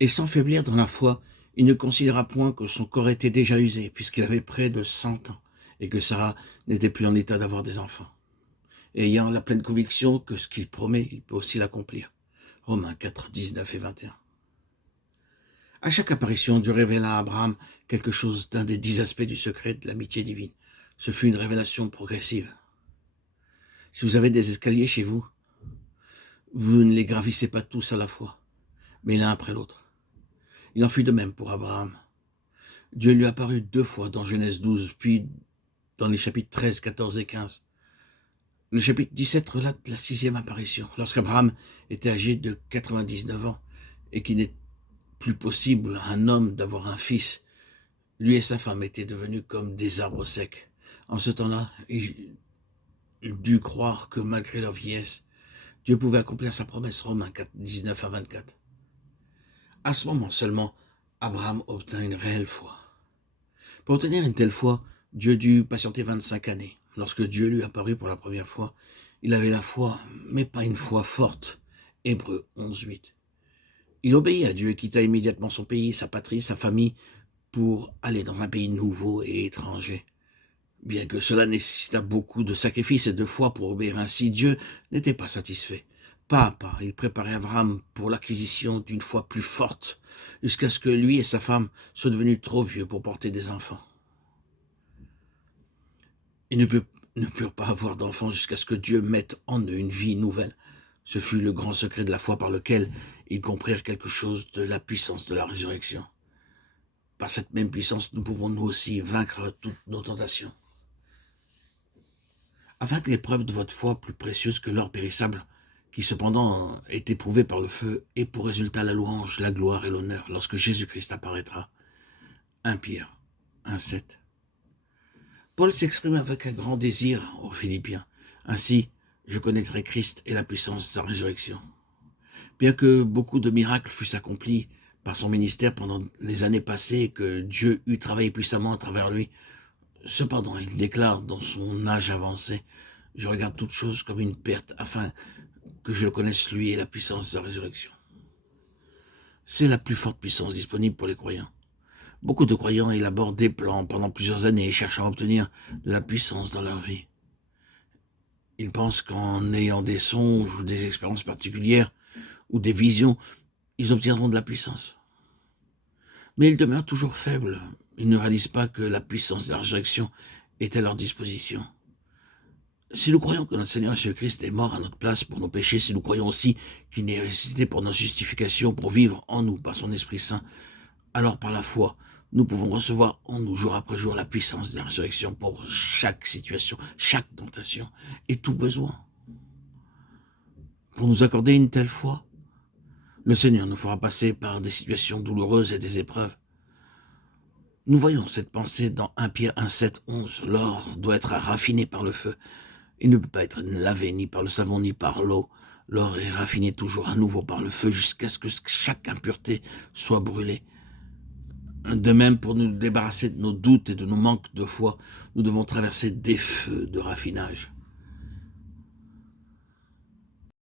Et sans faiblir dans la foi, il ne considéra point que son corps était déjà usé, puisqu'il avait près de 100 ans, et que Sarah n'était plus en état d'avoir des enfants. Et ayant la pleine conviction que ce qu'il promet, il peut aussi l'accomplir. Romains 4, 19 et 21. À chaque apparition, Dieu révéla à Abraham quelque chose d'un des 10 aspects du secret de l'amitié divine. Ce fut une révélation progressive. Si vous avez des escaliers chez vous, vous ne les gravissez pas tous à la fois, mais l'un après l'autre. Il en fut de même pour Abraham. Dieu lui apparut 2 fois dans Genèse 12, puis dans les chapitres 13, 14 et 15. Le chapitre 17 relate la 6e apparition, lorsqu'Abraham était âgé de 99 ans et qu'il n'est plus possible à un homme d'avoir un fils. Lui et sa femme étaient devenus comme des arbres secs. En ce temps-là, il dut croire que malgré leur vieillesse, Dieu pouvait accomplir sa promesse. Romains 4, 19 à 24. À ce moment seulement, Abraham obtint une réelle foi. Pour obtenir une telle foi, Dieu dut patienter 25 années. Lorsque Dieu lui apparut pour la première fois, il avait la foi, mais pas une foi forte. Hébreux 11, 8. Il obéit à Dieu et quitta immédiatement son pays, sa patrie, sa famille, pour aller dans un pays nouveau et étranger. Bien que cela nécessitât beaucoup de sacrifices et de foi pour obéir ainsi, Dieu n'était pas satisfait. Pas à pas, il préparait Abraham pour l'acquisition d'une foi plus forte, jusqu'à ce que lui et sa femme soient devenus trop vieux pour porter des enfants. Ils ne purent pas avoir d'enfants jusqu'à ce que Dieu mette en eux une vie nouvelle. Ce fut le grand secret de la foi par lequel ils comprirent quelque chose de la puissance de la résurrection. Par cette même puissance, nous pouvons nous aussi vaincre toutes nos tentations. Afin que l'épreuve de votre foi, plus précieuse que l'or périssable, qui cependant est éprouvé par le feu, ait pour résultat la louange, la gloire et l'honneur lorsque Jésus-Christ apparaîtra. 1 Pierre 1,7. Paul s'exprime avec un grand désir aux Philippiens. Ainsi, je connaîtrai Christ et la puissance de sa résurrection. Bien que beaucoup de miracles fussent accomplis par son ministère pendant les années passées et que Dieu eût travaillé puissamment à travers lui, cependant, il déclare dans son âge avancé, « Je regarde toute chose comme une perte afin que je le connaisse lui et la puissance de sa résurrection. » C'est la plus forte puissance disponible pour les croyants. Beaucoup de croyants élaborent des plans pendant plusieurs années cherchant à obtenir de la puissance dans leur vie. Ils pensent qu'en ayant des songes ou des expériences particulières ou des visions, ils obtiendront de la puissance. Mais ils demeurent toujours faibles. Ils ne réalisent pas que la puissance de la résurrection est à leur disposition. Si nous croyons que notre Seigneur Jésus-Christ est mort à notre place pour nos péchés, si nous croyons aussi qu'il est ressuscité pour notre justification, pour vivre en nous par son Esprit Saint, alors par la foi, nous pouvons recevoir en nous jour après jour la puissance de la résurrection pour chaque situation, chaque tentation et tout besoin. Pour nous accorder une telle foi, le Seigneur nous fera passer par des situations douloureuses et des épreuves. Nous voyons cette pensée dans 1 Pierre 1, 7, 11. L'or doit être raffiné par le feu. Il ne peut pas être lavé ni par le savon ni par l'eau. L'or est raffiné toujours à nouveau par le feu jusqu'à ce que chaque impureté soit brûlée. De même, pour nous débarrasser de nos doutes et de nos manques de foi, nous devons traverser des feux de raffinage.